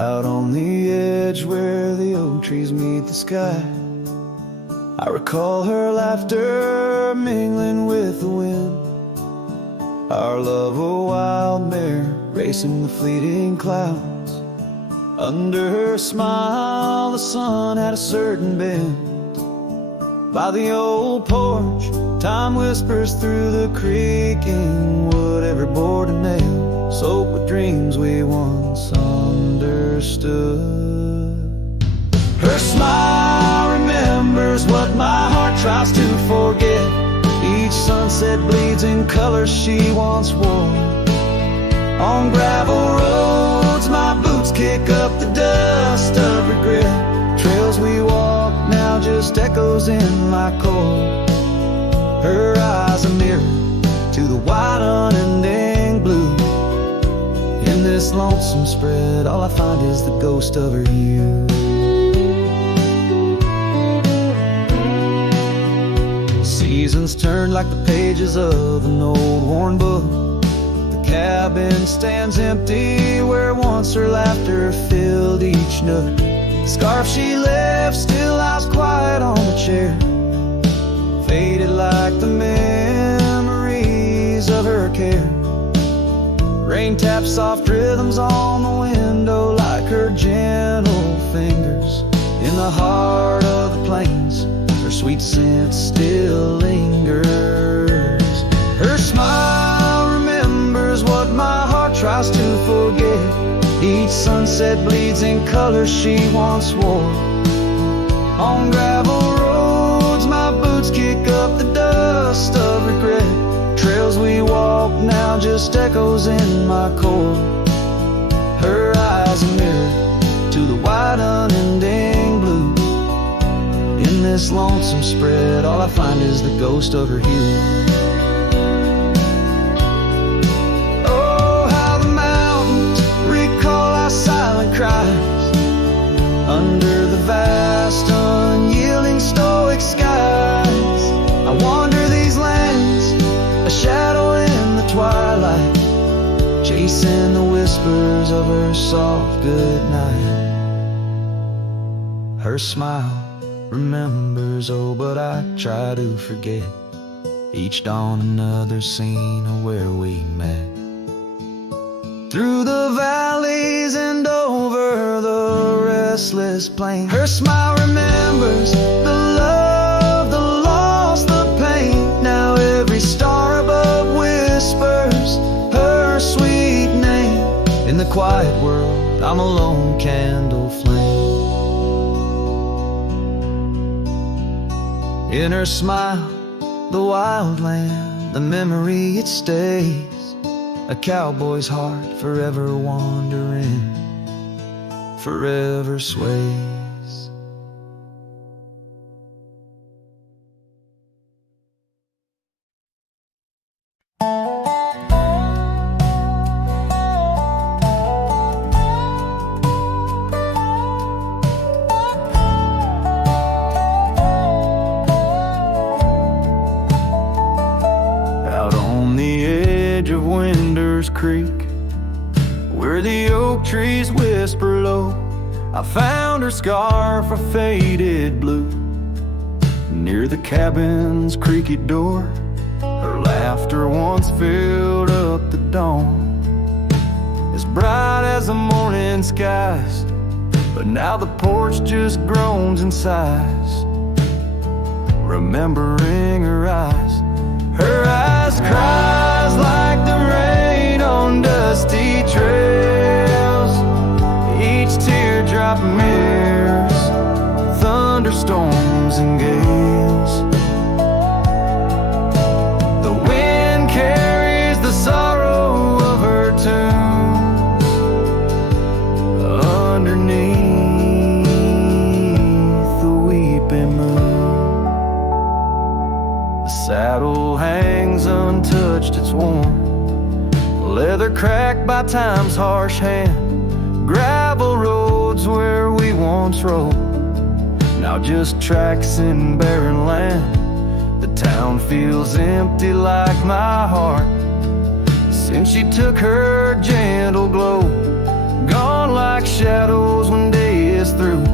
Out on the edge where the oak trees meet the sky, I recall her laughter mingling with the wind. Our love a wild mare racing the fleeting clouds. Under her smile the sun had a certain bend. By the old porch time whispers through the creaking wood. Every board and nail soaked with dreams we once understood. Her smile remembers what my heart tries to forget. Each sunset bleeds in colors she once wore. On gravel roads my boots kick up the dust of regret. Trails we walk now just echoes in my core. Her eyes a mirror to the wide unending blue. In this lonesome spread all I find is the ghost of her youth. Seasons turn like the pages of an old worn book. The cabin stands empty where once her laughter filled each nook. The scarf she left still lies quiet on the chair, faded like the memories of her care. Rain taps soft rhythms on the window like her gentle fingers. In the heart of the plains her sweet scent still lingers. Her smile remembers what my heart tries to forget. Each sunset bleeds in colors she once wore. On gravel roads my boots kick up the dust of regret. Trails we walk now just echoes in my core. Her eyes a mirror to the wide unending blue. In this lonesome spread all I find is the ghost of her hue. Oh, how the mountains recall our silent cries under the vast unyielding stoic skies. I wander these lands, a shadow in the twilight, chasing the whispers of her soft good night. Her smile remembers, oh, but I try to forget. Each dawn another scene of where we met. Through the valleys and over the restless plain, her smile remembers the love, the loss, the pain. Now every star above whispers her sweet name. In the quiet world I'm a lone candle flame. In her smile, the wild land, the memory it stays. A cowboy's heart forever wandering, forever sways. Creek, where the oak trees whisper low, I found her scarf a faded blue. Near the cabin's creaky door, her laughter once filled up the dawn, as bright as the morning skies. But now the porch just groans and sighs, remembering her eyes. Her eyes cries like the rain on dusty trails. Each teardrop mirrors thunderstorms and gales. The wind carries the sorrow of her tune underneath the weeping moon. The saddle hangs untouched, it's warm, leather cracked by time's harsh hand. Gravel roads where we once rode, now just tracks in barren land. The town feels empty like my heart since she took her gentle glow. gone like shadows when day is through,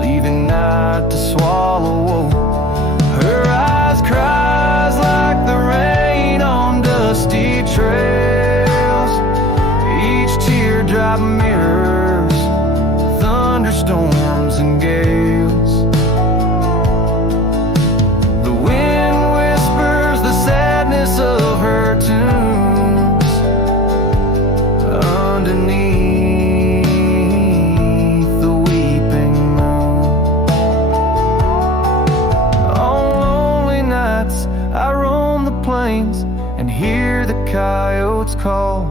leaving night to swallow woe. Her eyes cries like the rain on dusty trails. Each teardrop mirrors thunderstorms and gales. The wind whispers the sadness of her tunes underneath the weeping moon. On lonely nights I roam the plains and hear the coyotes call.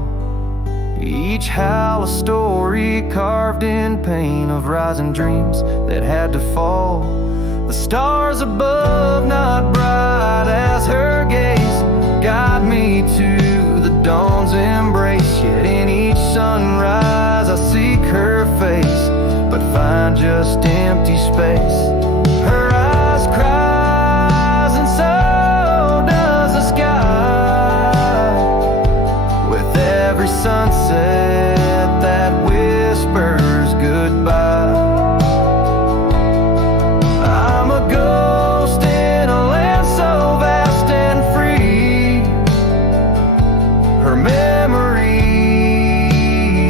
Each howl a story carved in pain of rising dreams that had to fall. The stars above not bright as her gaze guide me to the dawn's embrace. Yet in each sunrise I seek her face, but find just empty space. Her eyes cries and so does the sky, with every sunset that whispers goodbye. I'm a ghost in a land so vast and free, her memory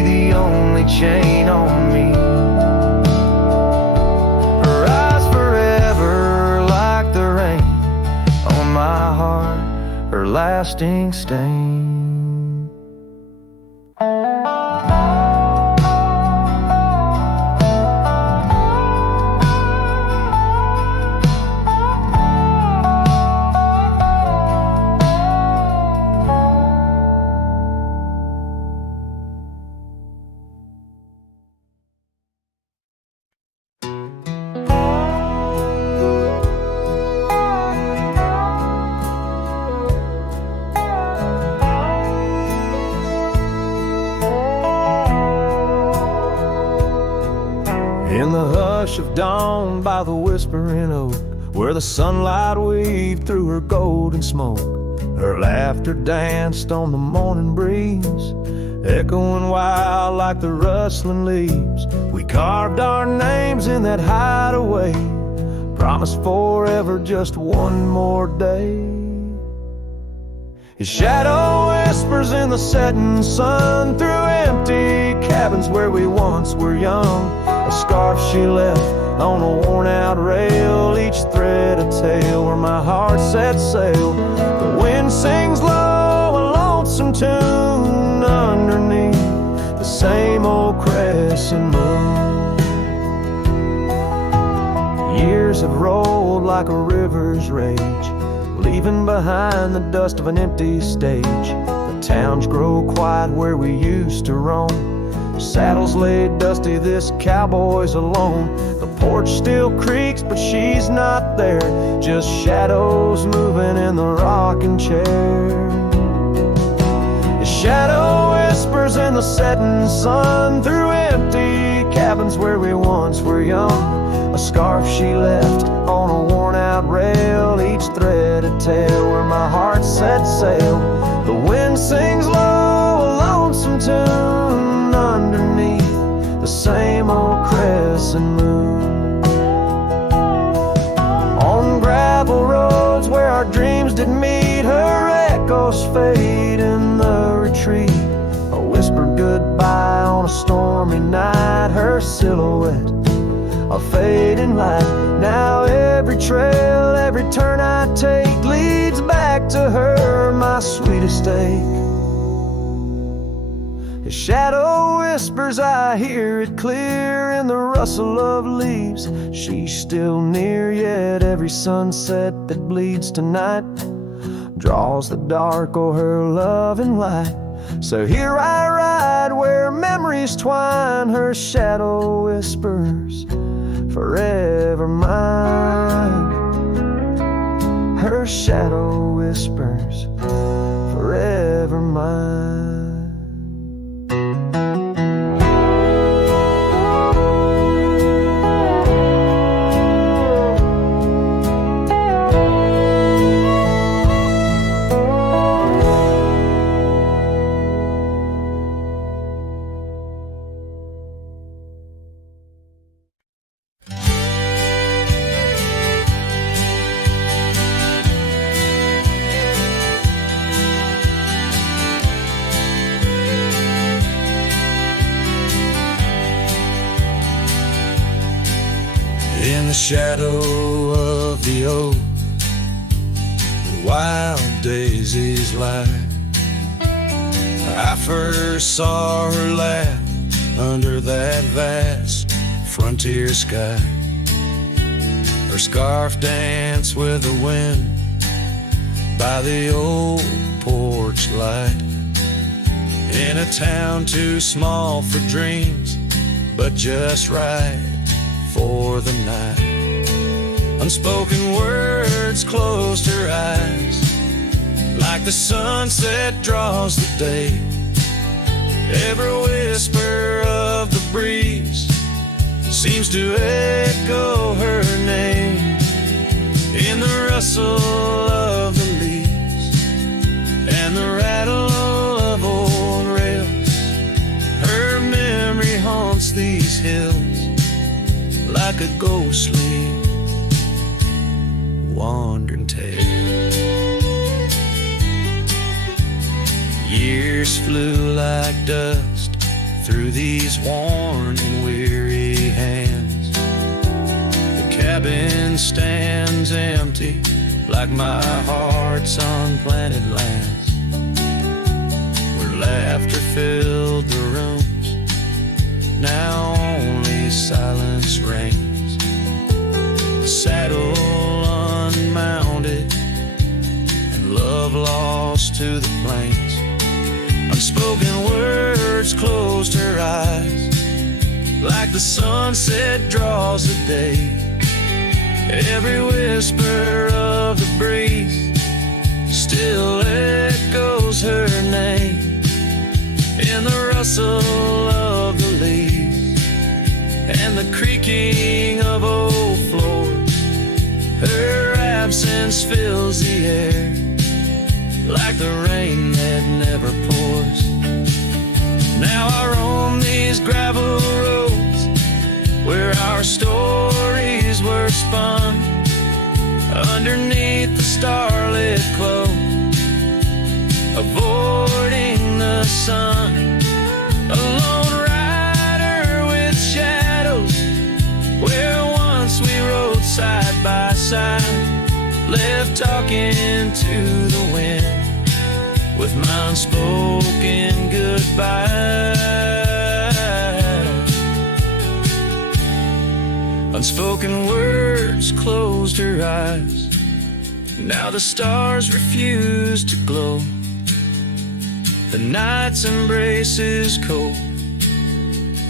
the only chain on me. Her eyes forever like the rain on my heart, her lasting stain. In the hush of dawn by the whispering oak, where the sunlight weaved through her golden smoke, her laughter danced on the morning breeze, echoing wild like the rustling leaves. We carved our names in that hideaway, promised forever just one more day. His shadow whispers in the setting sun through empty cabins where we once were young. A scarf she left on a worn-out rail, each thread a tale where my heart set sail. The wind sings low, a lonesome tune underneath the same old crescent moon. Years have rolled like a river's rage, leaving behind the dust of an empty stage. The towns grow quiet where we used to roam, saddles laid dusty, this cowboy's alone. The porch still creaks, but she's not there, just shadows moving in the rocking chair. His shadow whispers in the setting sun through empty cabins where we once were young. A scarf she left on a worn-out rail, each thread a tale where my heart set sail. The wind sings low, a lonesome tune underneath the same old crescent moon. On gravel roads where our dreams did meet, her echoes fade in the retreat. A whispered goodbye on a stormy night, her silhouette a fading light. Now every trail, every turn I take leads back to her, my sweetest ache. His shadow whispers, I hear it clear in the rustle of leaves. She's still near, yet every sunset that bleeds tonight draws the dark o'er her loving light. So here I ride where memories twine, her shadow whispers, forever mine. Her shadow whispers, forever mine. shadow of the oak, the wild daisies lie. I first saw her laugh under that vast frontier sky. Her scarf danced with the wind by the old porch light. In a town too small for dreams, but just right for the night. Unspoken words closed her eyes, like the sunset draws the day. Every whisper of the breeze seems to echo her name. In the rustle of the leaves and the rattle of old rails, her memory haunts these hills like a ghostly wandering tale. Years flew like dust through these worn and weary hands. The cabin stands empty like my heart's unplanted lands, where laughter filled the rooms, now only silence reigns. The saddle unmounted and love lost to the plains. Unspoken words closed her eyes, like the sunset draws the day. Every whisper of the breeze still echoes her name. In the rustle of the leaves and the creaking of old floors, her absence fills the air like the rain that never pours. Now I roam these gravel roads where our stories were spun, underneath the starlit glow, avoiding the sun. A lone rider with shadows, where once we rode side by side, left talking to the wind with my unspoken goodbye. Unspoken words closed her eyes. Now the stars refuse to glow. The night's embrace is cold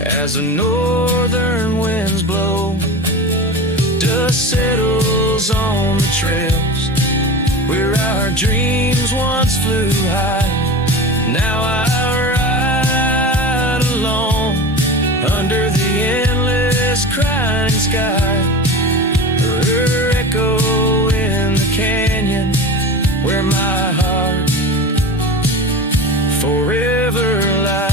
as the northern winds blow. Dust settles on the trails where our dreams once flew high. Now I ride alone under the endless crying sky. Her echo in the canyon where my heart forever lies.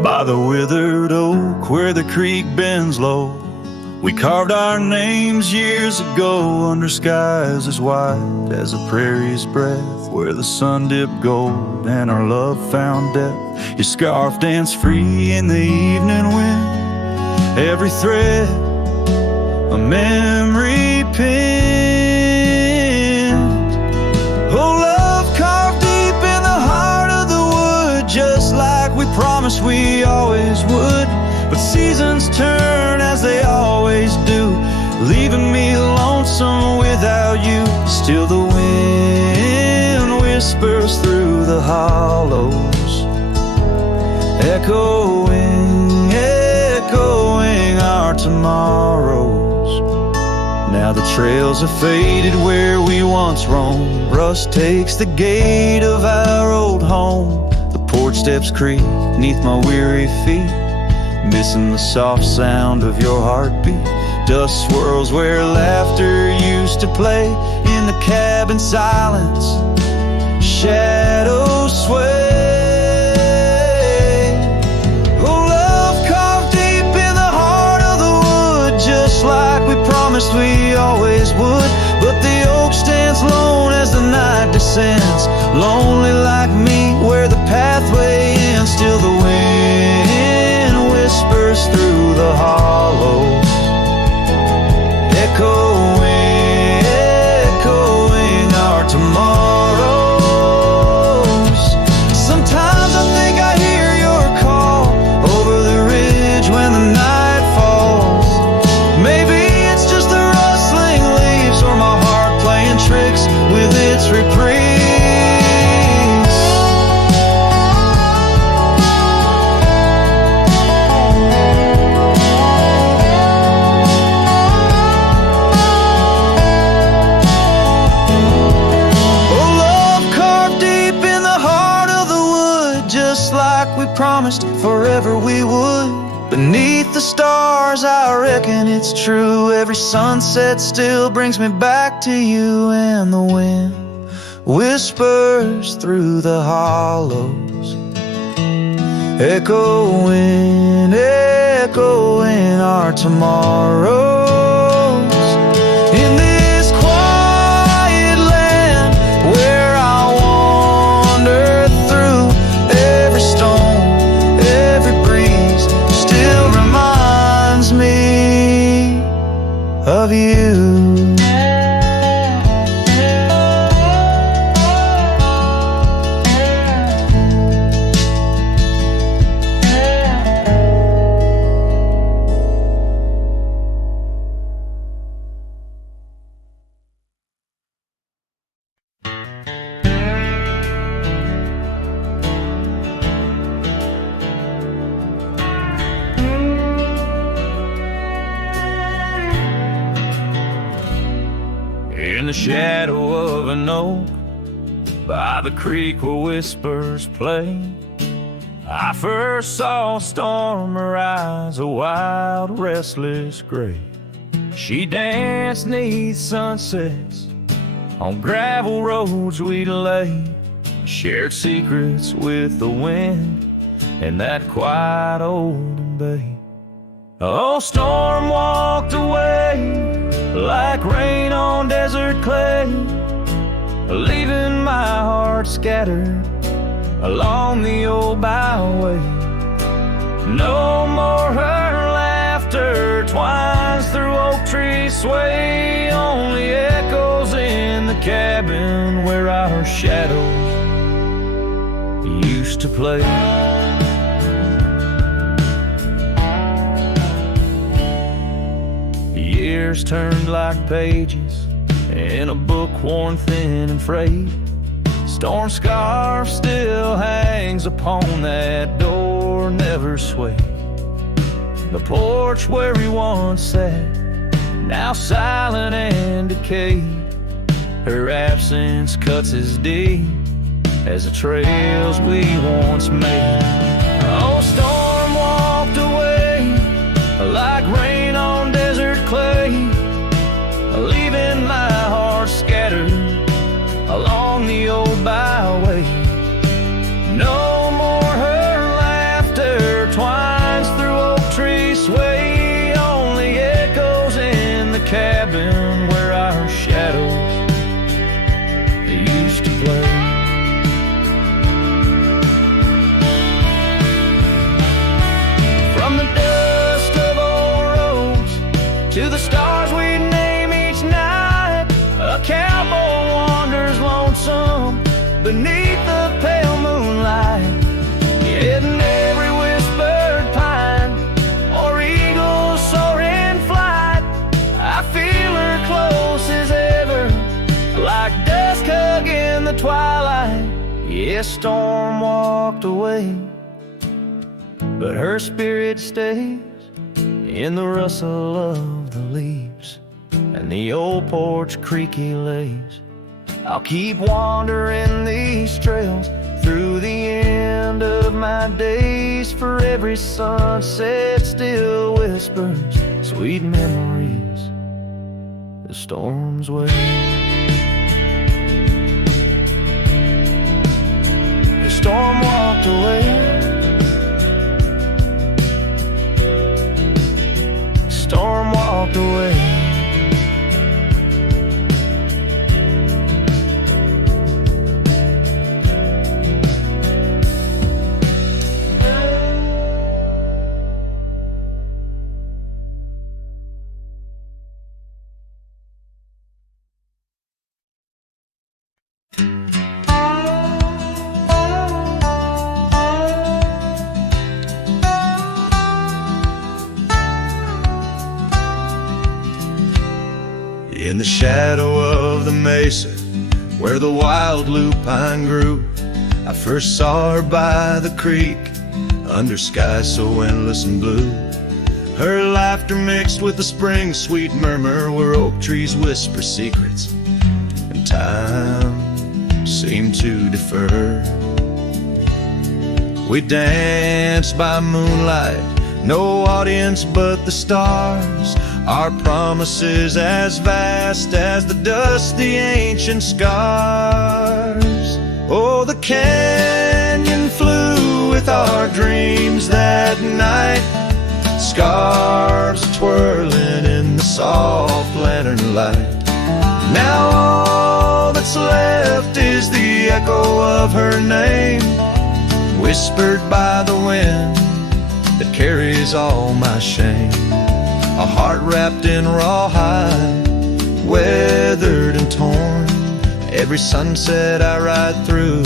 By the withered oak where the creek bends low, we carved our names years ago under skies as wide as a prairie's breath, where the sun dipped gold and our love found depth. Your scarf danced free in the evening wind, every thread a memory pinned. Oh, love carved deep in the heart of the wood, just like we promised we always would. But seasons turn as they always do, leaving me lonesome without you. Still the wind whispers through the hollows, echoing, echoing our tomorrows. Now the trails have faded where we once roamed. Rust takes the gate of our old home. The porch steps creak neath my weary feet. missing the soft sound of your heartbeat. Dust swirls where laughter used to play. In the cabin silence, shadows sway. Oh, love carved deep in the heart of the wood, just like we promised we always would. But the oak stands lone as the night descends, lonely like me where the pathway ends. Still the wind whispers through the hollows, echoing, echoing our tomorrows. Sometimes I think I hear your call over the ridge when the night falls. Maybe it's just the rustling leaves or my heart playing tricks with its reprise. Promised forever we would. Beneath the stars, I reckon it's true. Every sunset still brings me back to you. And the wind whispers through the hollows, echoing, echoing our tomorrows. In this quiet land where I wander through, every stone, me of you. In the shadow of an oak, by the creek where whispers play, I first saw a storm arise, a wild, restless gray. She danced 'neath sunsets on gravel roads we'd lay, shared secrets with the wind in that quiet old bay. Oh, storm walked away like rain on desert clay, leaving my heart scattered along the old byway. No more her laughter twines through oak tree sway, only echoes in the cabin where our shadows used to play. Years turned like pages in a book worn thin and frayed. Storm scarf still hangs upon that door, never swayed. The porch where we once sat, now silent and decayed. Her absence cuts as deep as the trails we once made. Oh, storm walked away like rain on desert clay, leaving my heart scattered along the old byway. No more her laughter twines through oak tree sway, only echoes in the cabin where our shadows used to play. From the dust of old roads to the stars we name each night, a cowboy wanders lonesome beneath the pale moonlight, hidden every whispered pine or eagle soar in flight. I feel her close as ever, like dusk hugging the twilight. Yes, storm walked away, but her spirit stays in the rustle of the leaves and the old porch creaky lays. I'll keep wandering these trails through the end end of my days, for every sunset still whispers sweet memories the storm's way. The storm walked away. The storm walked away. In the shadow of the mesa, where the wild lupine grew, I first saw her by the creek, under skies so endless and blue. Her laughter mixed with the spring sweet murmur, where oak trees whisper secrets, and time seemed to defer. We danced by moonlight, no audience but the stars, our promises as vast as the dusty ancient scars. Oh, the canyon flew with our dreams that night, scarves twirling in the soft lantern light. Now all that's left is the echo of her name, whispered by the wind that carries all my shame. A heart wrapped in rawhide, weathered and torn. Every sunset I ride through,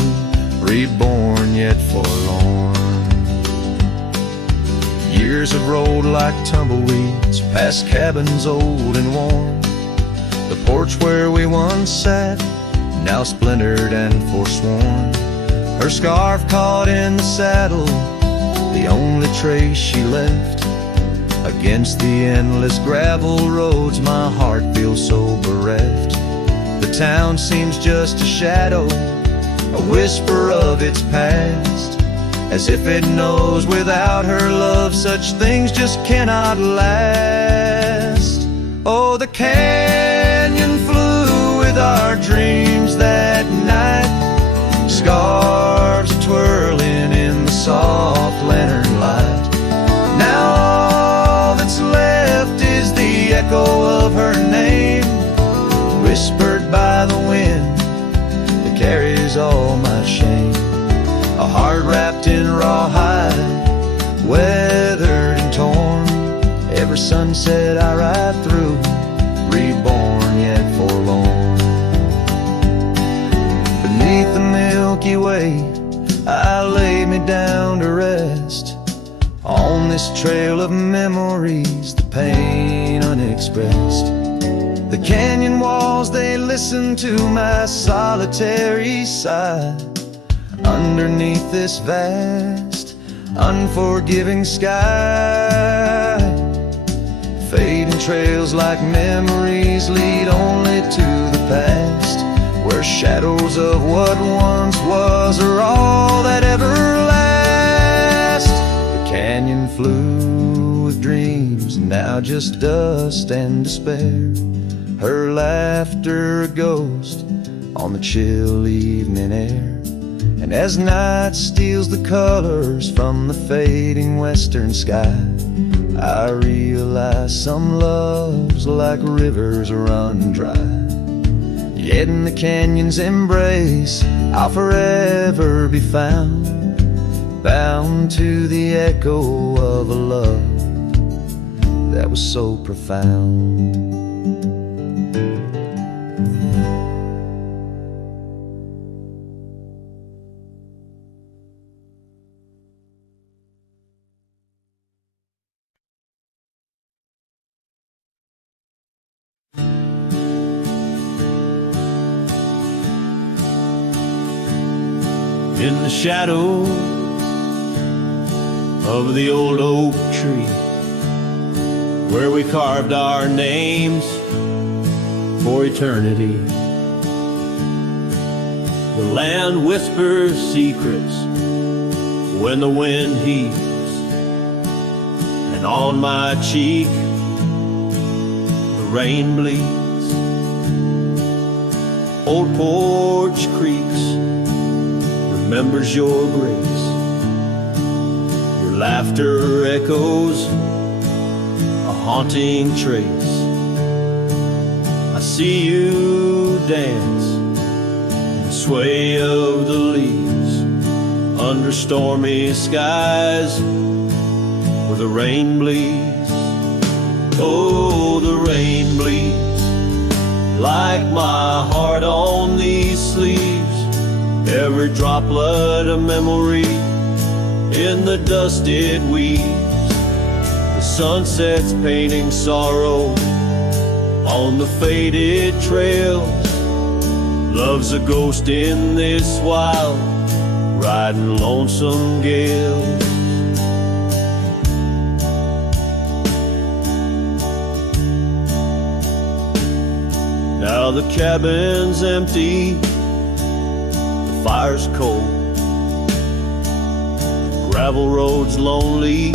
reborn yet forlorn. Years have rolled like tumbleweeds past cabins old and worn. The porch where we once sat, now splintered and forsworn. Her scarf caught in the saddle, the only trace she left. Against the endless gravel roads, my heart feels so bereft. The town seems just a shadow, a whisper of its past, as if it knows without her love such things just cannot last. Oh, the canyon flew with our dreams that night, scarves twirling in the soft lantern light. Now left is the echo of her name, whispered by the wind that carries all my shame. A heart wrapped in rawhide, weathered and torn. Every sunset I ride through, reborn yet forlorn. Beneath the Milky Way, I lay me down to rest. On this trail of memories, the pain unexpressed. The canyon walls, they listen to my solitary sigh. Underneath this vast, unforgiving sky, fading trails like memories lead only to the past, where shadows of what once was are all that ever lasts. Canyon flew with dreams, now just dust and despair. Her laughter a ghost on the chill evening air. And as night steals the colors from the fading western sky, I realize some loves like rivers run dry. Yet in the canyon's embrace, I'll forever be found, bound to the echo of a love that was so profound. In the shadow of the old oak tree, where we carved our names for eternity, the land whispers secrets when the wind heaves, and on my cheek the rain bleeds. Old porch creaks, remembers your grace. Your laughter echoes a haunting trace. I see you dance in the sway of the leaves under stormy skies where the rain bleeds. Oh, the rain bleeds like my heart on these sleeves. Every droplet of memory in the dust it weaves. The sunset's painting sorrow on the faded trails. Love's a ghost in this wild, riding lonesome gales. Now the cabin's empty, the fire's cold, the gravel road's lonely,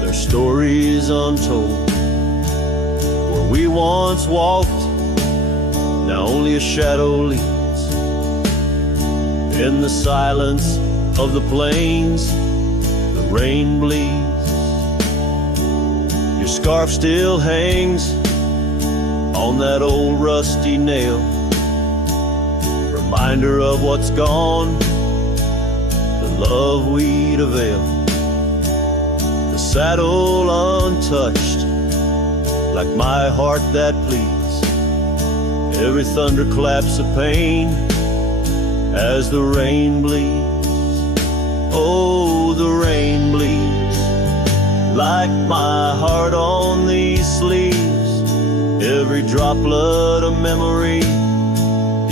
their stories untold. Where we once walked, now only a shadow leads. In the silence of the plains, the rain bleeds. Your scarf still hangs on that old rusty nail, reminder of what's gone, the love we'd avail. The saddle untouched, like my heart that pleads. Every thunderclap's a pain as the rain bleeds. Oh, the rain bleeds like my heart on these sleeves. Every droplet of memory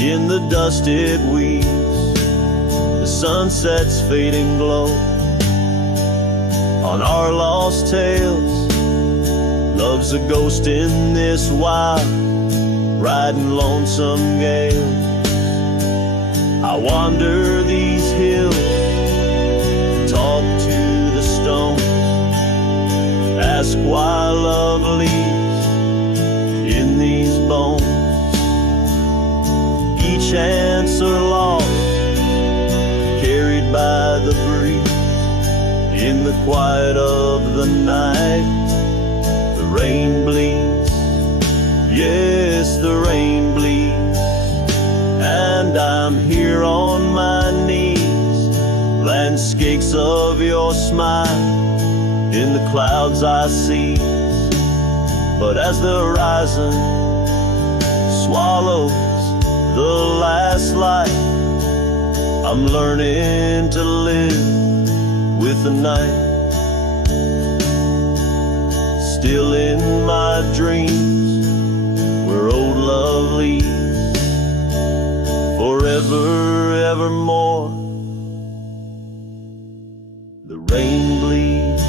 in the dust it weaves. The sunset's fading glow on our lost tales. Love's a ghost in this wild, riding lonesome gale. I wander these hills, talk to the stones, ask why love leaves in these bones. Each answer lost, carried by the breeze. In the quiet of the night, the rain bleeds. Yes, the rain bleeds. And I'm here on my knees, landscapes of your smile in the clouds I see. But as the horizon swallows the last light, I'm learning to live with the night. Still in my dreams, where old love leads, forever, evermore, the rain bleeds.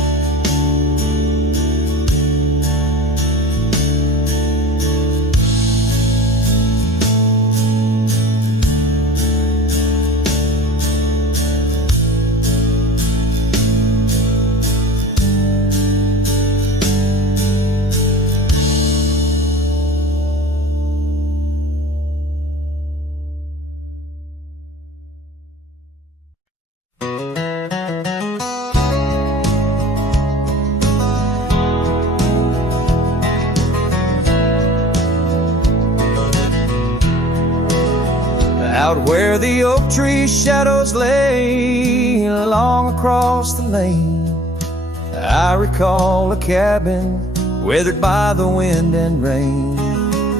Out where the oak tree shadows lay along across the lane, I recall a cabin weathered by the wind and rain.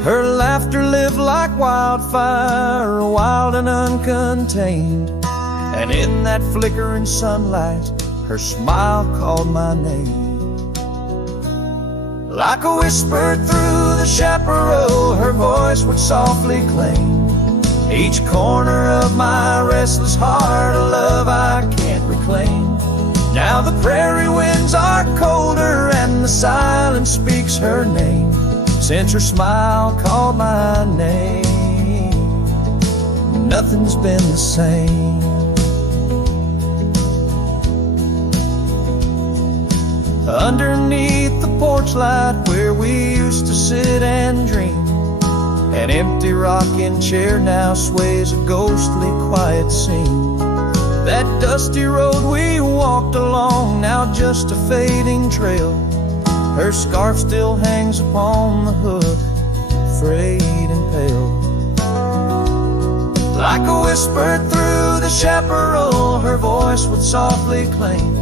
Her laughter lived like wildfire, wild and uncontained, and in that flickering sunlight, her smile called my name. Like a whisper through the chaparral, her voice would softly claim each corner of my restless heart, a love I can't reclaim. Now the prairie winds are colder and the silence speaks her name. Since her smile called my name, nothing's been the same. Underneath the porch light where we used to sit and dream, an empty rocking chair now sways a ghostly quiet scene. That dusty road we walked along, now just a fading trail. Her scarf still hangs upon the hood, frayed and pale. Like a whisper through the chaparral, her voice would softly claim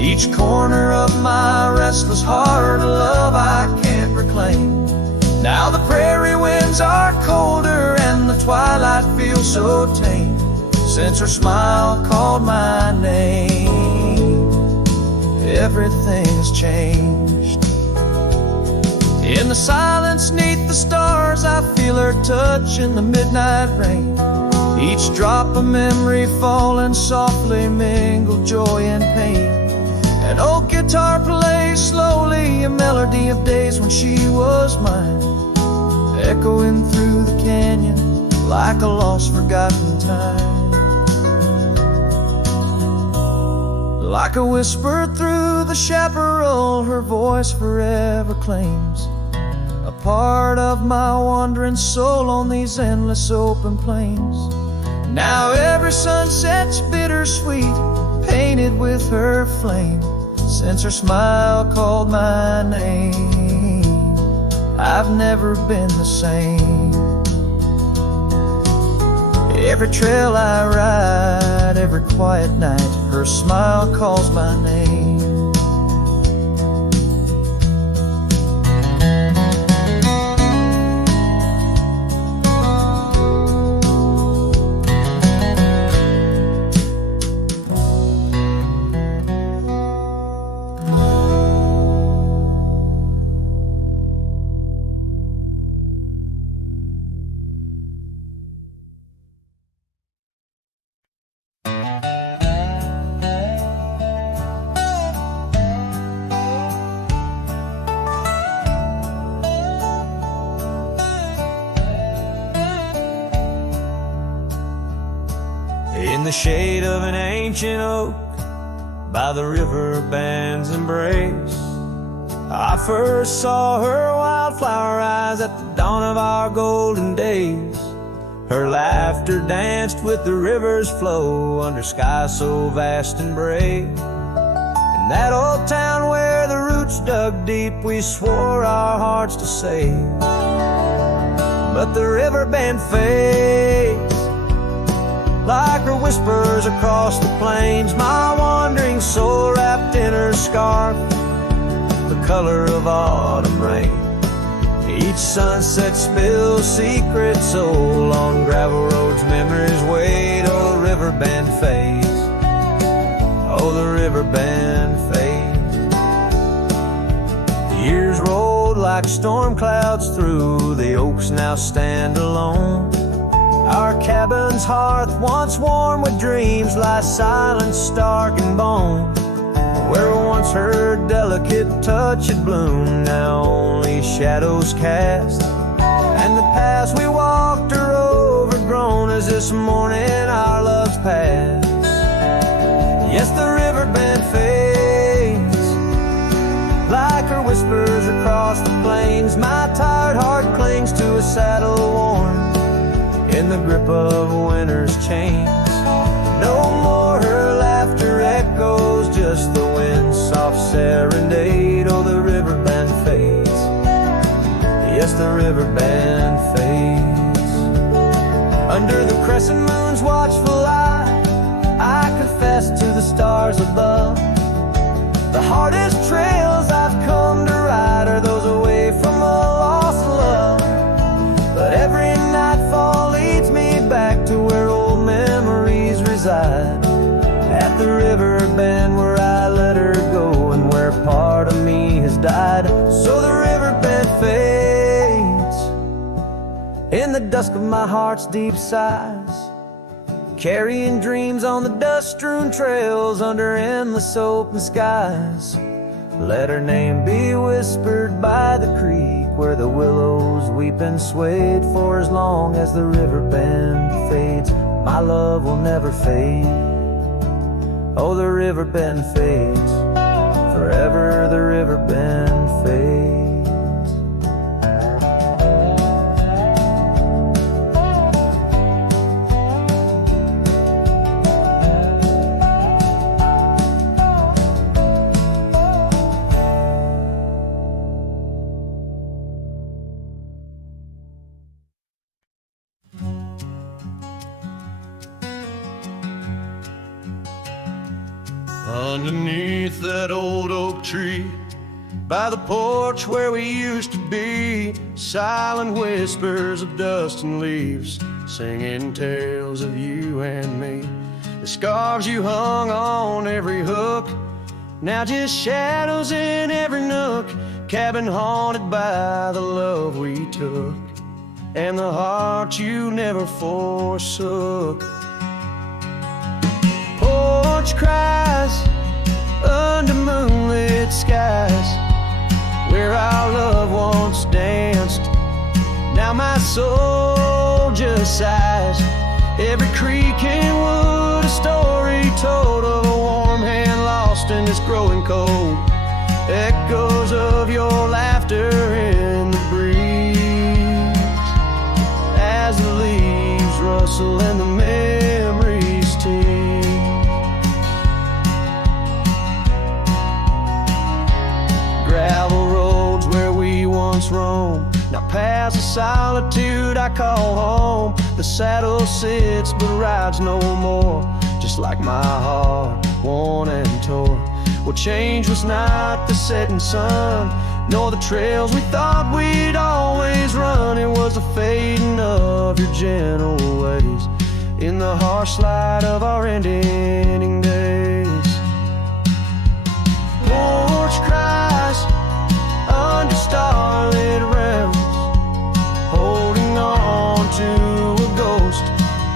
each corner of my restless heart, a love I can't reclaim. Now the prairie winds are colder and the twilight feels so tame, since her smile called my name. Everything's changed. In the silence neath the stars, I feel her touch in the midnight rain. Each drop of memory falling softly mingled joy and pain. An old guitar plays slowly, a melody of days when she was mine, echoing through the canyon like a lost forgotten time. Like a whisper through the chaparral, her voice forever claims a part of my wandering soul on these endless open plains. Now every sunset's bittersweet, painted with her flame, since her smile called my name. I've never been the same. Every trail I ride, every quiet night, her smile calls my name. In the shade of an ancient oak, by the river band's embrace, I first saw her wildflower eyes at the dawn of our golden days. Her laughter danced with the river's flow under skies so vast and brave. In that old town where the roots dug deep, we swore our hearts to save. But the river band fades like her whispers across the plains, my wandering soul wrapped in her scarf, the color of autumn rain. Each sunset spills secrets so on gravel roads, memories wait. Oh, the river band fades. Oh, the river band fades. Years rolled like storm clouds through, the oaks now stand alone. Our cabin's hearth, once warm with dreams, lies silent, stark and bone. Where once her delicate touch had bloomed, now only shadows cast. And the paths we walked are overgrown as this morning our love's past. Yes, the river band fades like her whispers across the plains. My tired heart clings to a saddle worn in the grip of winter's chains. No more her laughter echoes, just the wind's soft serenade. Oh, the river band fades. Yes, the river band fades. Under the crescent moon's watchful eye, I confess to the stars above, the hardest trails I've come to ride are those away from a lost love. But every nightfall leads me back to where old memories reside, at the river bend where I let her go and where part of me has died. So the river bend fades in the dusk of my heart's deep sighs, carrying dreams on the dust-strewn trails under endless open skies. Let her name be whispered by the creek where the willows weep and swayed. For as long as the river bend fades, my love will never fade. Oh, the river bend fades. forever the river bend fades. Underneath that old oak tree, by the porch where we used to be, silent whispers of dust and leaves, singing tales of you and me. The scarves you hung on every hook, now just shadows in every nook. Cabin haunted by the love we took, and the heart you never forsook. Porch cries under moonlit skies, where our love once danced. Now my soul just sighs. Every creek and wood, a story told of a warm hand lost in this growing cold. Echoes of your laughter in the breeze, as the leaves rustle and the memories tease. Gravel roads where we once roamed, now paths of solitude I call home. The saddle sits but rides no more, just like my heart, worn and torn. What changed was not the setting sun, nor the trails we thought we'd always run. It was the fading of your gentle ways in the harsh light of our ending days. Porch cries under starlit realms, holding on to a ghost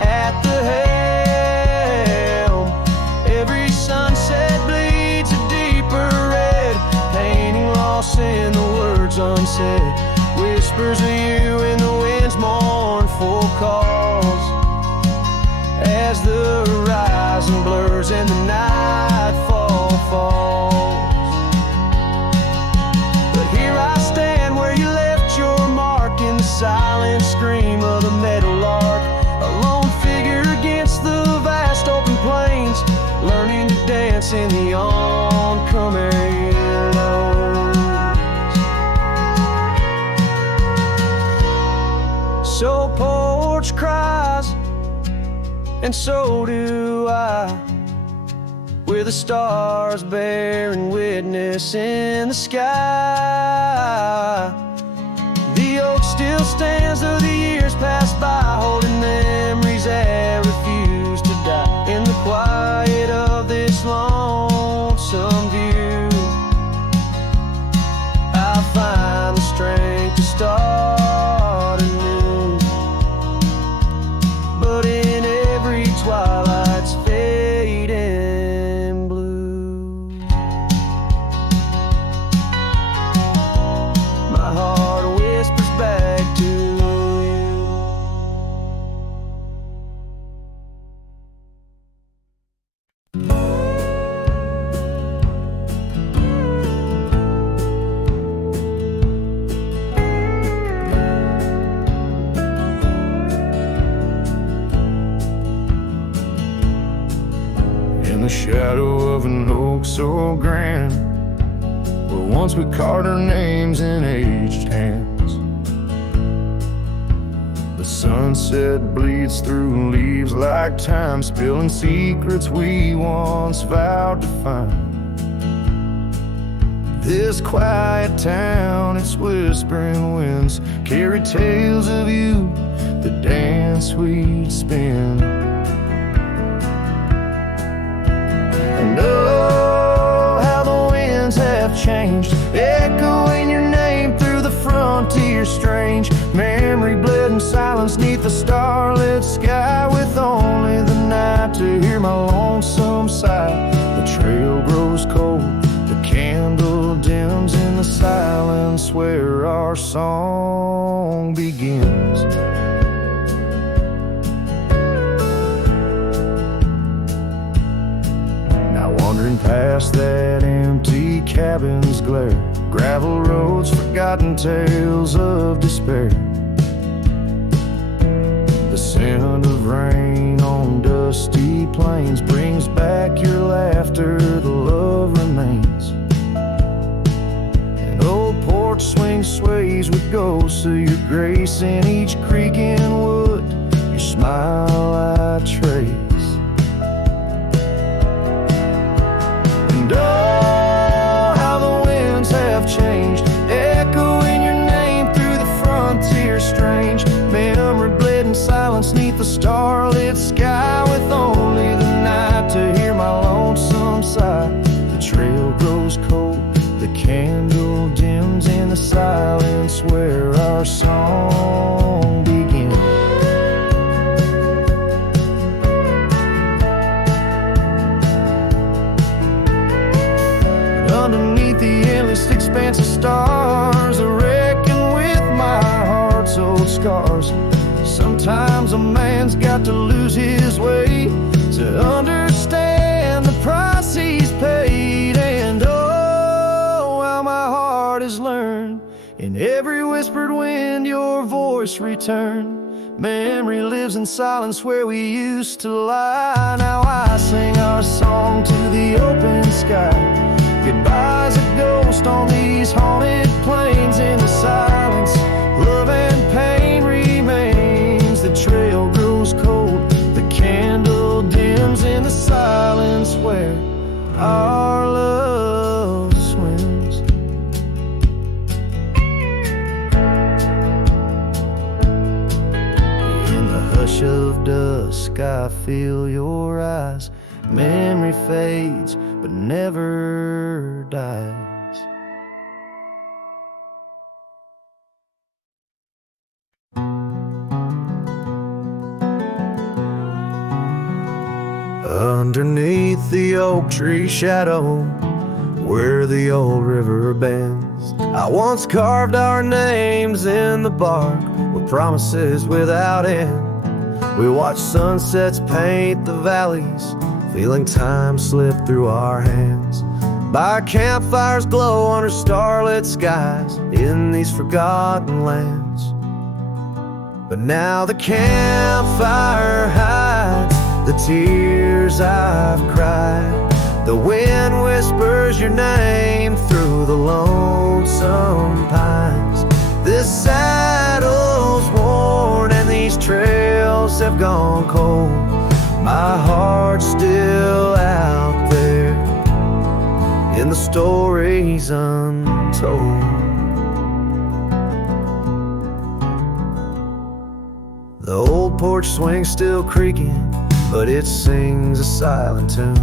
at the helm. Every sunset bleeds a deeper red, painting loss in the words unsaid. Whispers of you in the wind's mournful calls, as the horizon blurs and the nightfall falls. But here I stand where you left your mark, in the silent scream of the meadowlark, a lone figure against the vast open plains, learning to dance in the oncoming lows. So porch cries, and so do I, with the stars bearing witness in the sky. The oak still stands though the years pass by, holding memories that refuse to die. In the quiet of this lonesome view, I find the strength to start anew. But in every twilight's fading blue, my heart whispers back to you. In the shadow of an oak so grand, where once we carved our names in aged hands. The sunset bleeds through leaves like time, spilling secrets we once vowed to find. This quiet town, its whispering winds carry tales of you, the dance we'd spin. And oh, how the winds have changed, echoing your name through the frontier strange. Memory bled in silence neath the starlit sky, with only the night to hear my lonesome sigh. The trail grows cold, the candle dims in the silence where our song begins. Staring past that empty cabin's glare, gravel roads, forgotten tales of despair. The scent of rain on dusty plains brings back your laughter, the love remains. An old porch swing sways with ghosts of your grace in each creak in wood, your smile I trace. And oh, how the winds have changed, echoing your name through the frontier strange. Memory bled in silence neath the starlit sky, with only the night to hear my lonesome sigh. The trail grows cold, the candle dims in the silence where our song begins. Underneath the endless expanse of stars, I reckon with my heart's old scars. Sometimes a man's got to lose his way to understand the price he's paid. And oh, how my heart has learned, in every whispered wind your voice returned. Memory lives in silence where we used to lie. Now I sing our song to the open sky. Goodbye's a ghost on these haunted plains. In the silence, love and pain remains. The trail grows cold, the candle dims in the silence where our love swims. In the hush of dusk I feel your eyes. Memory fades but never dies. Underneath the oak tree shadow, where the old river bends, I once carved our names in the bark with promises without end. We watched sunsets paint the valleys, feeling time slip through our hands. By campfires glow under starlit skies in these forgotten lands. But now the campfire hides the tears I've cried. The wind whispers your name through the lonesome pines. This saddle's worn and these trails have gone cold. My heart's still out there in the stories untold. The old porch swing's still creaking, but it sings a silent tune.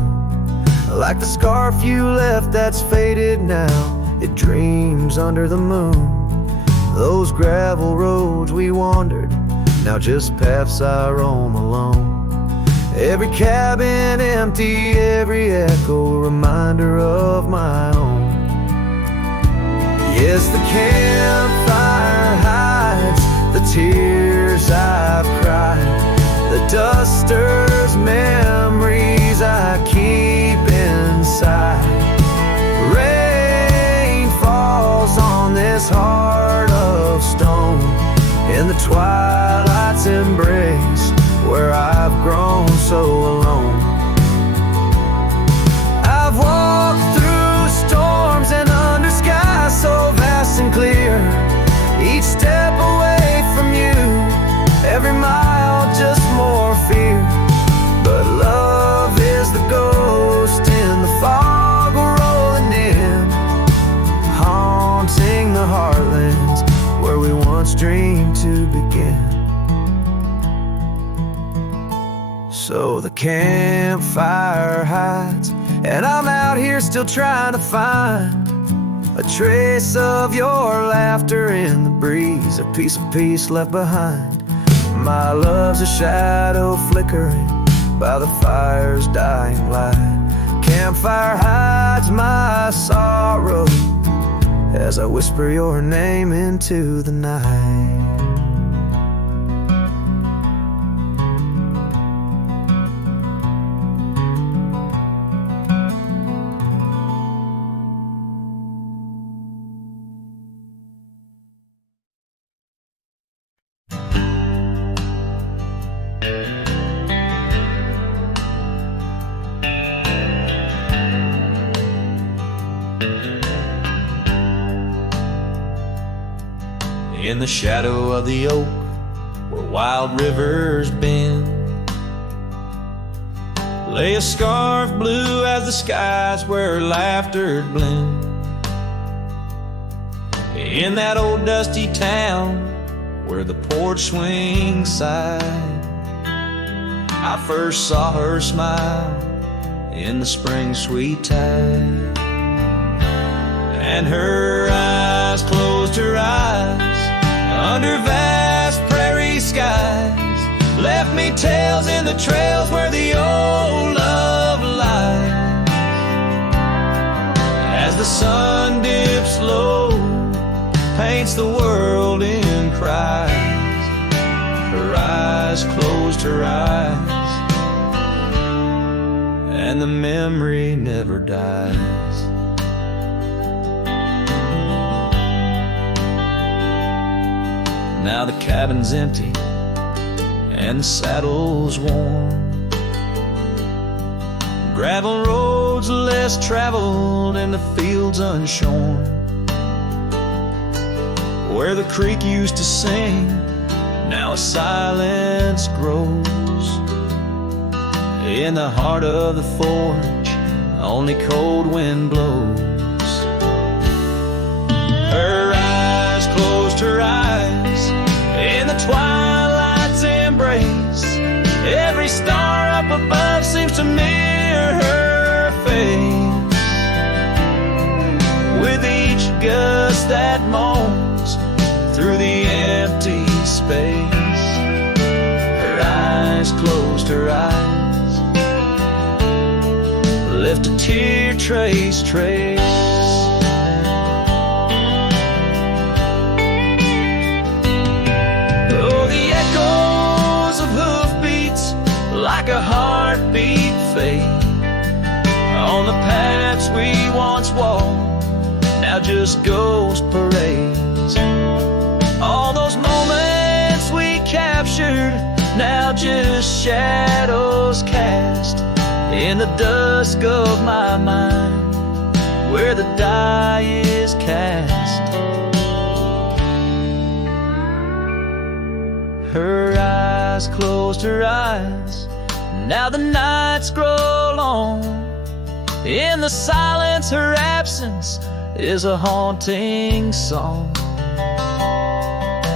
Like the scarf you left that's faded now, it dreams under the moon. Those gravel roads we wandered, now just paths I roam alone. Every cabin empty, every echo a reminder of my own. Yes, the campfire hides the tears I've cried, the duster's memories I keep inside. Rain falls on this heart of stone in the twilight's embrace, where I've grown so alone. I've walked through storms and under skies so vast and clear, each step away from you, every mile just more fear. But love is the ghost in the fog rolling in, haunting the heartlands where we once dreamed to begin. So the campfire hides, and I'm out here still trying to find a trace of your laughter in the breeze, a piece of peace left behind. My love's a shadow flickering by the fire's dying light. Campfire hides my sorrow as I whisper your name into the night. in the shadow of the oak where wild rivers bend, lay a scarf blue as the skies where laughter blend. In that old dusty town where the porch swings side, I first saw her smile in the spring sweet tide. And her eyes closed her eyes under vast prairie skies, left me tales in the trails where the old love lies. As the sun dips low, paints the world in cries, her eyes closed her eyes, and the memory never dies. Now the cabin's empty and the saddle's worn, gravel roads less traveled and the fields unshorn. Where the creek used to sing, now a silence grows. In the heart of the forge, only cold wind blows. Her eyes closed her eyes in the twilight's embrace. Every star up above seems to mirror her face. With each gust that moans through the empty space, her eyes closed her eyes, left a tear trace. Oh, the echoes of hoofbeats like a heartbeat fade on the paths we once walked, now just ghost parades. All those moments we captured, now just shadows cast in the dusk of my mind, where the die is cast. Her eyes closed her eyes, now the nights grow long. In the silence, her absence is a haunting song.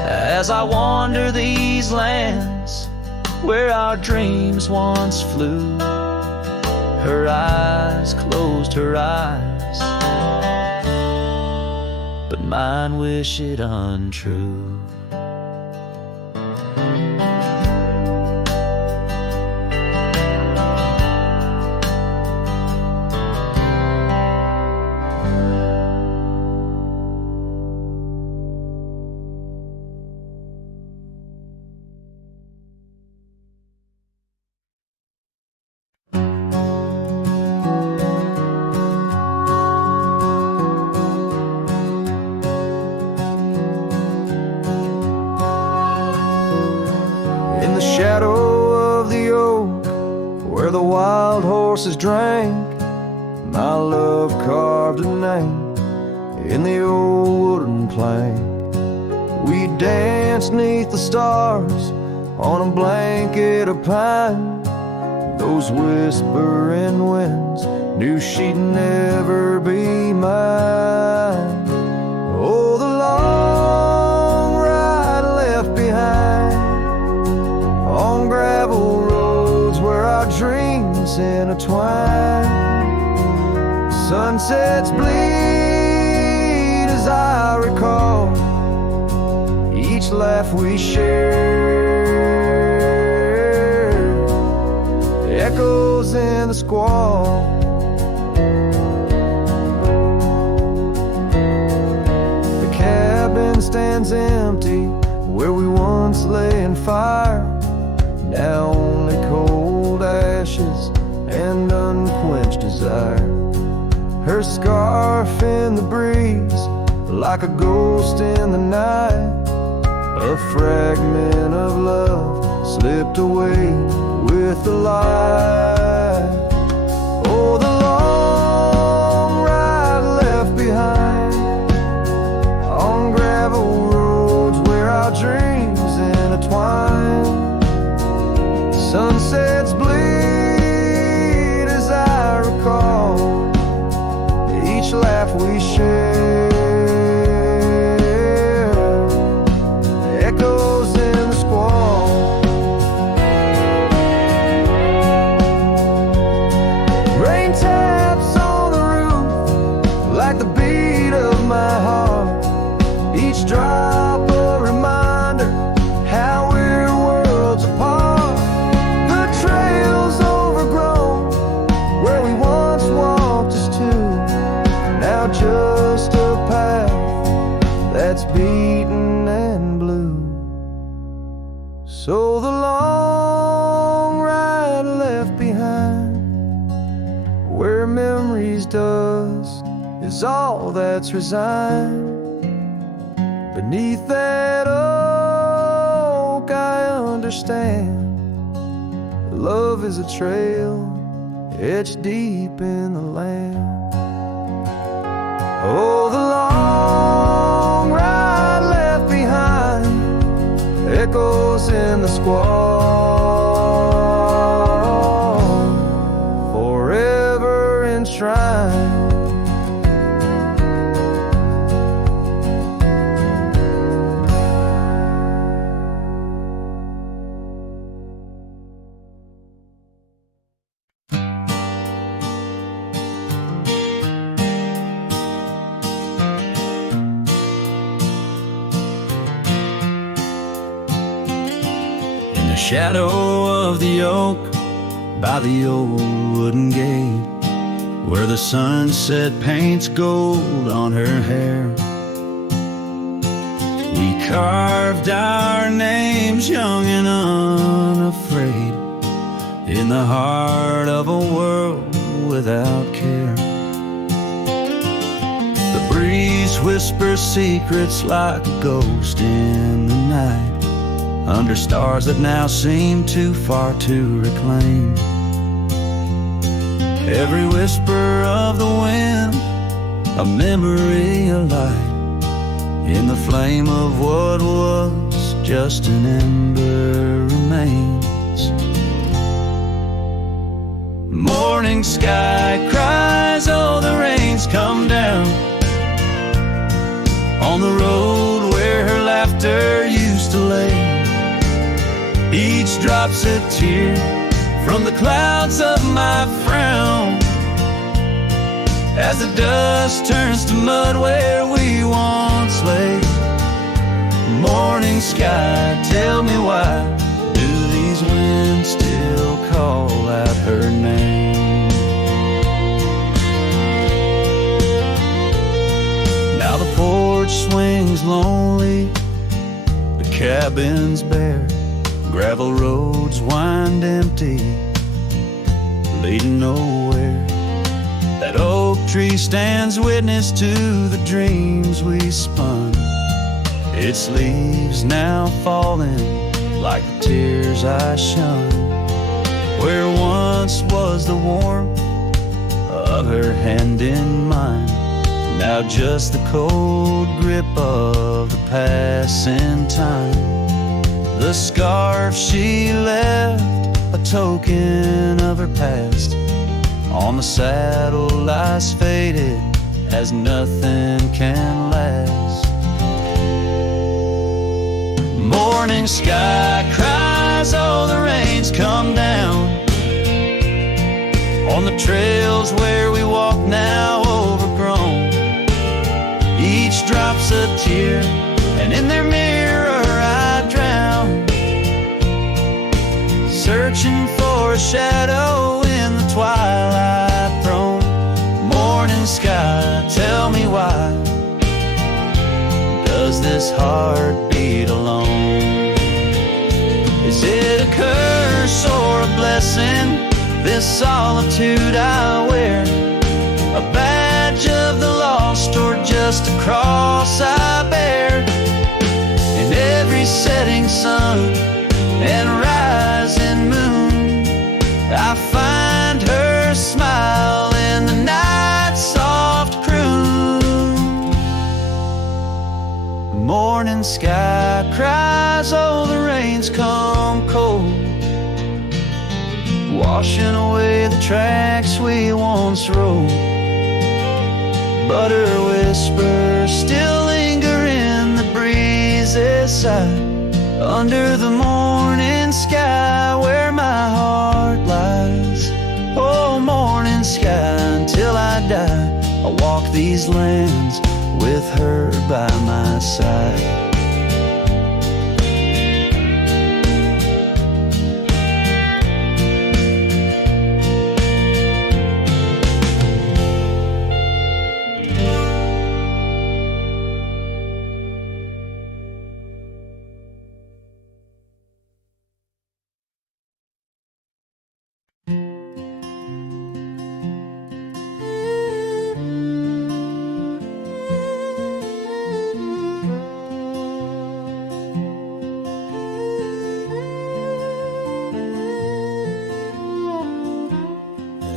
As I wander these lands where our dreams once flew, her eyes closed her eyes, but mine wish it untrue. Horses drank, my love carved a name in the old wooden plank. We danced neath the stars on a blanket of pine. Those whispering winds knew she'd never be mine. Oh, the long ride left behind on gravel roads where our dreams intertwine. Sunsets bleed as I recall each laugh we shared, echoes in the squall. The cabin stands empty where we once lay in fire, now only cold ashes and unquenched desire. Her scarf in the breeze like a ghost in the night, a fragment of love slipped away with the light. Oh, the long ride left behind on gravel roads So the long ride left behind, where memory's dust is all that's resigned. Beneath that oak I understand, love is a trail etched deep in the land. Oh, the long ride left behind echoes in the squall, forever enshrined. Shadow of the oak by the old wooden gate, where the sunset paints gold on her hair. We carved our names young and unafraid, in the heart of a world without care. The breeze whispers secrets like a ghost in the night, under stars that now seem too far to reclaim. Every whisper of the wind, a memory alight, in the flame of what was just an ember remains. Morning sky cries, oh the rain's come down, on the road where her laughter used to lay. Each drop's a tear from the clouds of my frown, as the dust turns to mud where we once lay. Morning sky, tell me why do these winds still call out her name? Now the porch swings lonely, the cabin's bare, gravel roads wind empty, leading nowhere. That oak tree stands witness to the dreams we spun, its leaves now falling like the tears I shun. Where once was the warmth of her hand in mine, now just the cold grip of the passing time. The scarf she left, a token of her past, on the saddle lies faded as nothing can last. Morning sky cries, oh the rain's come down, on the trails where we walk now overgrown. Each drop's a tear, and in their mirror I drown, searching for a shadow in the twilight throne. Morning sky, tell me why does this heart beat alone? Is it a curse or a blessing, this solitude I wear? A badge of the lost or just a cross I bear? In every setting sun and rising moon, I find her smile in the night's soft croon. The morning sky cries, oh the rain's come cold, washing away the tracks we once rode. But her whispers still linger in the breeze's side, under the morning sky where my heart lies. Oh, morning sky, until I die, I'll walk these lands with her by my side.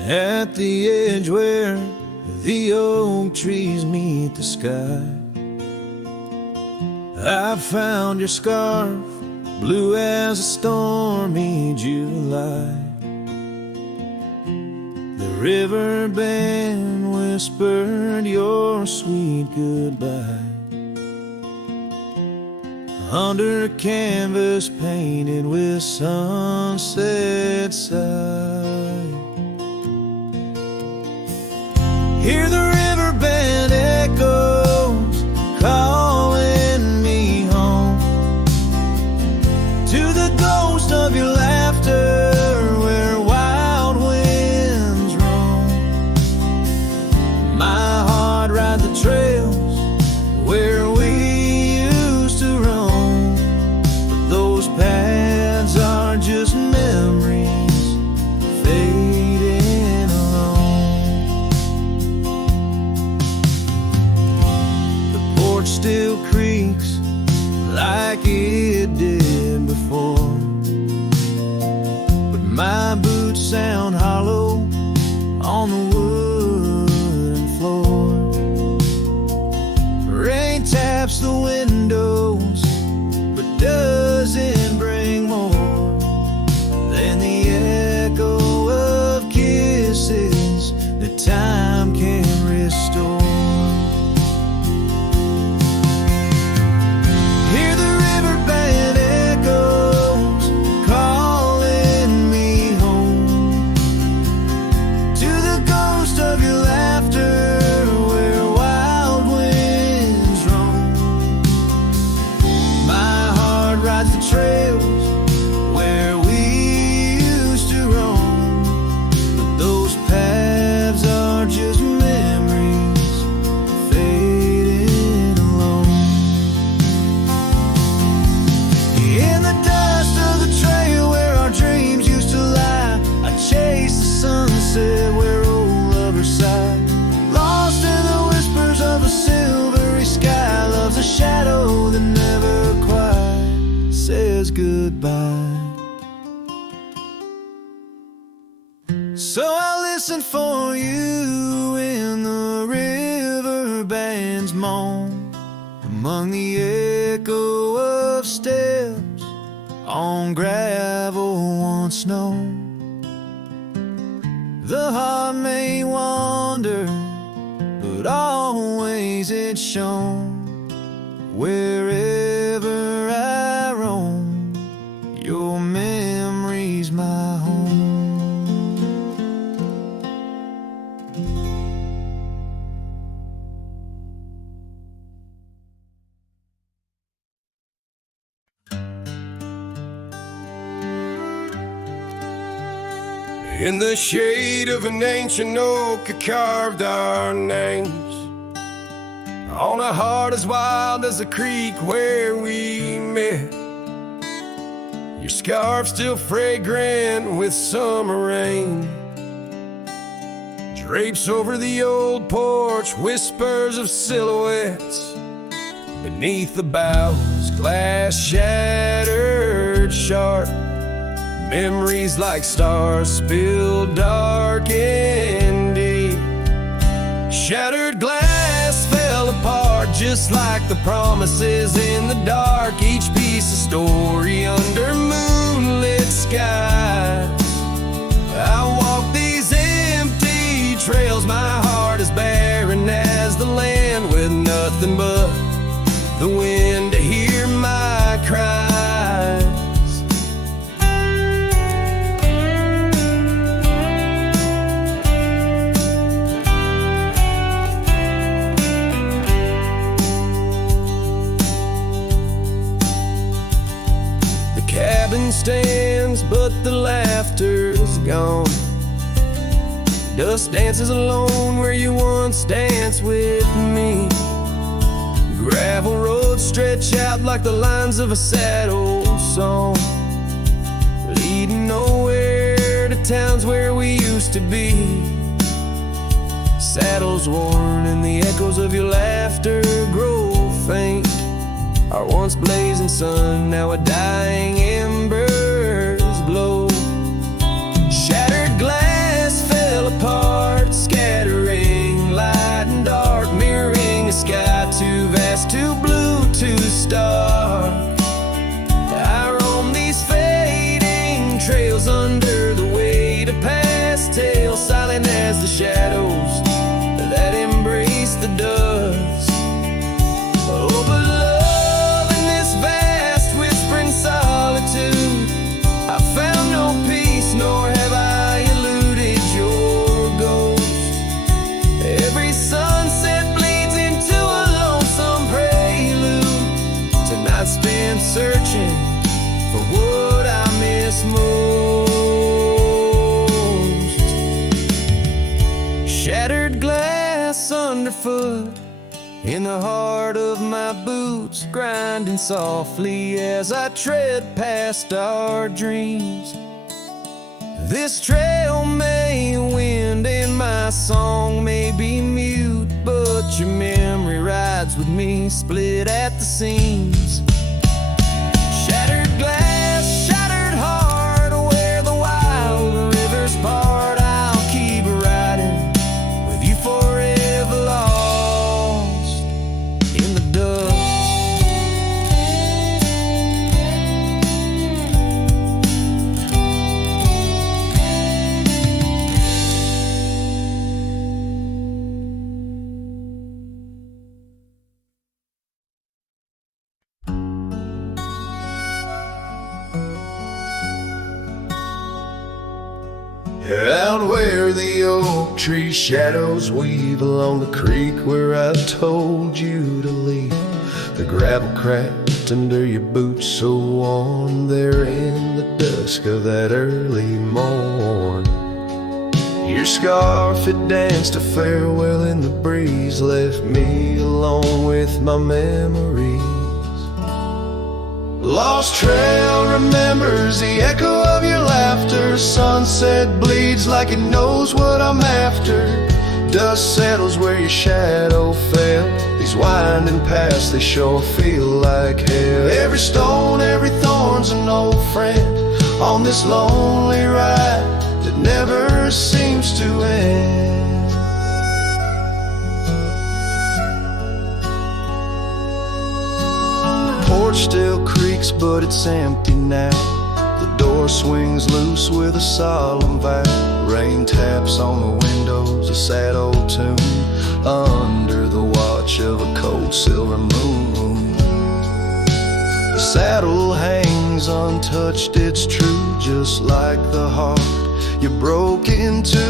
At the edge where the oak trees meet the sky, I found your scarf, blue as a stormy July. The river band whispered your sweet goodbye under a canvas painted with sunset side. Hear the river band echoes calling me home to the ghost of your laughter where wild winds roam. My heart rides the trails where we used to roam, but those paths are just memories fading alone. The porch still creaks like it did before, but my boots sound hollow on the wooden floor. Rain taps the windows, but doesn't bring more than the echo of kisses that time can restore. Hear the river band echoes calling me home to the ghost of your laughter where wild winds roam. My heart rides the trails where we used to roam, but those paths are just memories fading alone. In the dust of the trail where our dreams used to lie, I chase the sunset where old lovers sigh. Lost in the whispers of a silvery sky, love's a shadow that never quite says goodbye. So I listen for you in the river band's moan, among the echo of steps on gravel once known. The heart may wander, but always it's shown. Wherever I roam, your memory's my home. In the shade of an ancient oak, I carved our names on a heart as wild as the creek where we met. Your scarf still fragrant with summer rain drapes over the old porch, whispers of silhouettes beneath the boughs, glass shattered sharp. Memories like stars spilled dark and deep. Shattered glass fell apart just like the promises in the dark. Each piece a story under moonlit skies. I walk these empty trails, my heart is barren as the land, with nothing but the wind to hear my cries. Cabin stands, but the laughter's gone. Dust dances alone where you once danced with me. Gravel roads stretch out like the lines of a sad old song, leading nowhere to towns where we used to be. Saddles worn and the echoes of your laughter grow faint. Our once blazing sun, now a dying embers glow. Shattered glass fell apart trails under the weight of past tales, silent as the shadows that embrace the dust. Oh, but love in this vast whispering solitude, I found no peace, nor have I eluded your ghost. Every sunset bleeds into a lonesome prelude to nights spent searching for what I miss most. Shattered glass underfoot, in the heart of my boots, grinding softly as I tread past our dreams. This trail may wind and my song may be mute, but your memory rides with me, split at the seams. Shattered glass, shattered heart, where the wild rivers part, I'll keep riding with you forever, lost in the dust. Out where the oak tree shadows weave along the creek where I told you to leave, the gravel cracked under your boots so warm there in the dusk of that early morn. Your scarf had danced a farewell in the breeze, left me alone with my memories. Lost trail remembers the echo of your laughter. Sunset bleeds like it knows what I'm after. Dust settles where your shadow fell. These winding paths, they sure feel like hell. Every stone, every thorn's an old friend on this lonely ride that never seems to end. Porch still creaks, but it's empty now. The door swings loose with a solemn vow. Rain taps on the windows, a sad old tune, under the watch of a cold silver moon. The saddle hangs untouched, it's true, just like the heart you broke into.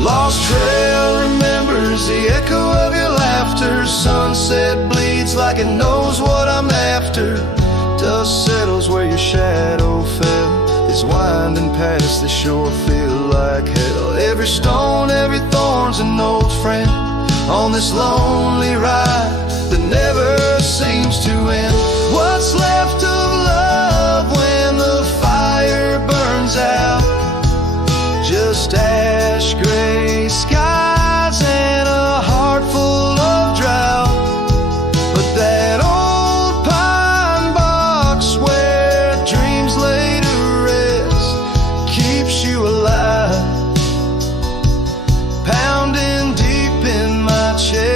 Lost trail remembers the echo of your laughter. Sunset bleeds like it knows what I'm after. Dust settles where your shadow fell. These winding paths, they sure feel like hell. Every stone, every thorn's an old friend on this lonely ride that never seems to end. What's left of love when the fire burns out? Just ash gray skies and a heart full of drought. But that old pine box where dreams lay to rest keeps you alive, pounding deep in my chest.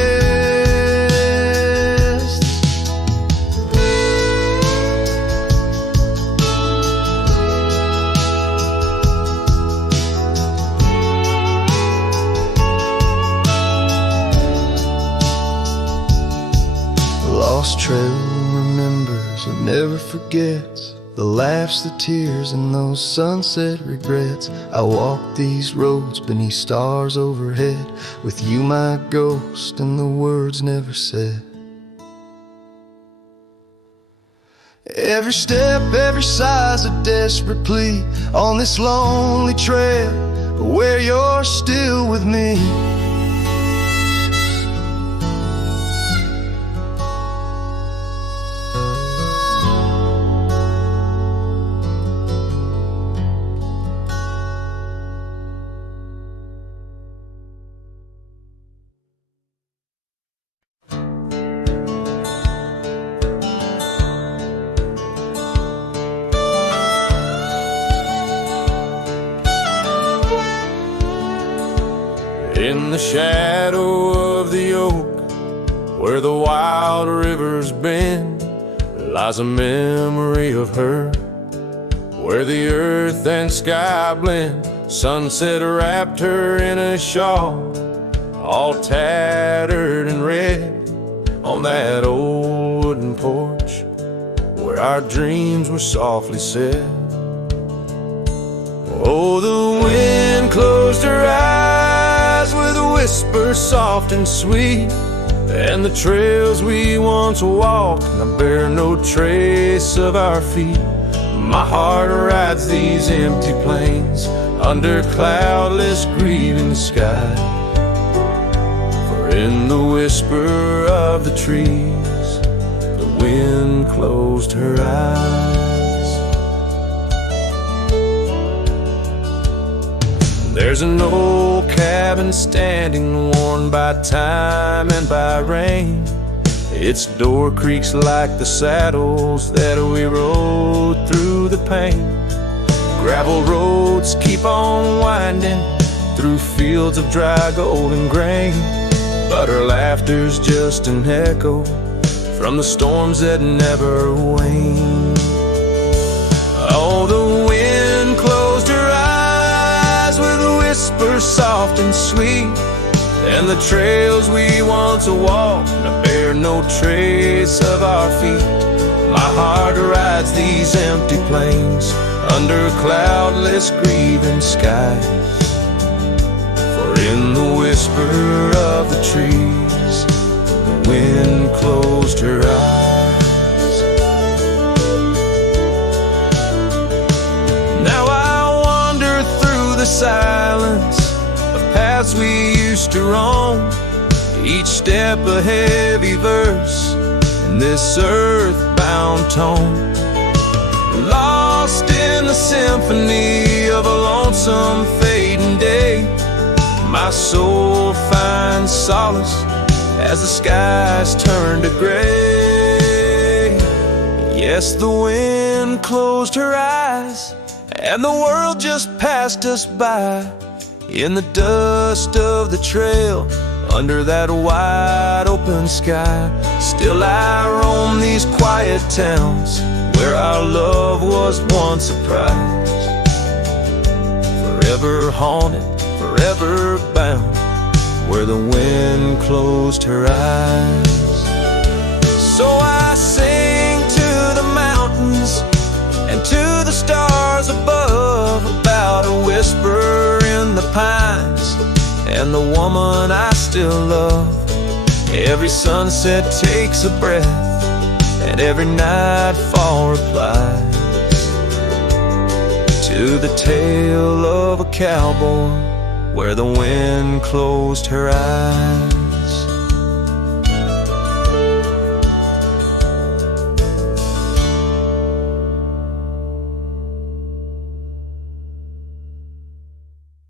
Lost trail remembers and never forgets the laughs, the tears, and those sunset regrets. I walk these roads beneath stars overhead, with you my ghost and the words never said. Every step, every sigh's a desperate plea on this lonely trail where you're still with me. In the shadow of the oak, where the wild rivers bend, lies a memory of her, where the earth and sky blend. Sunset wrapped her in a shawl, all tattered and red, on that old wooden porch where our dreams were softly said. Oh, the wind closed her eyes with a whisper soft and sweet, and the trails we once walked now bear no trace of our feet. My heart rides these empty plains under cloudless grieving sky, for in the whisper of the trees the wind closed her eyes. There's an old cabin standing, worn by time and by rain. Its door creaks like the saddles that we rode through the pain. Gravel roads keep on winding through fields of dry golden grain, but her laughter's just an echo from the storms that never wane. Oh, the wind closed her eyes with a whisper soft and sweet, and the trails we once walked now bear no trace of our feet. My heart rides these empty plains under cloudless grieving skies, for in the whisper of the trees the wind closed her eyes. Now I wander through the silence of paths we used to roam, each step a heavy verse in this earthbound tone, lost in the symphony of a lonesome fading day. My soul finds solace as the skies turn to gray. Yes, the wind closed her eyes and the world just passed us by, in the dust of the trail under that wide open sky. Still I roam these quiet towns where our love was once a prize, forever haunted, forever bound, where the wind closed her eyes. So I sing to the mountains and to the stars above about a whisper in the pines and the woman I still love. Every sunset takes a breath and every nightfall replies to the tale of a cowboy where the wind closed her eyes.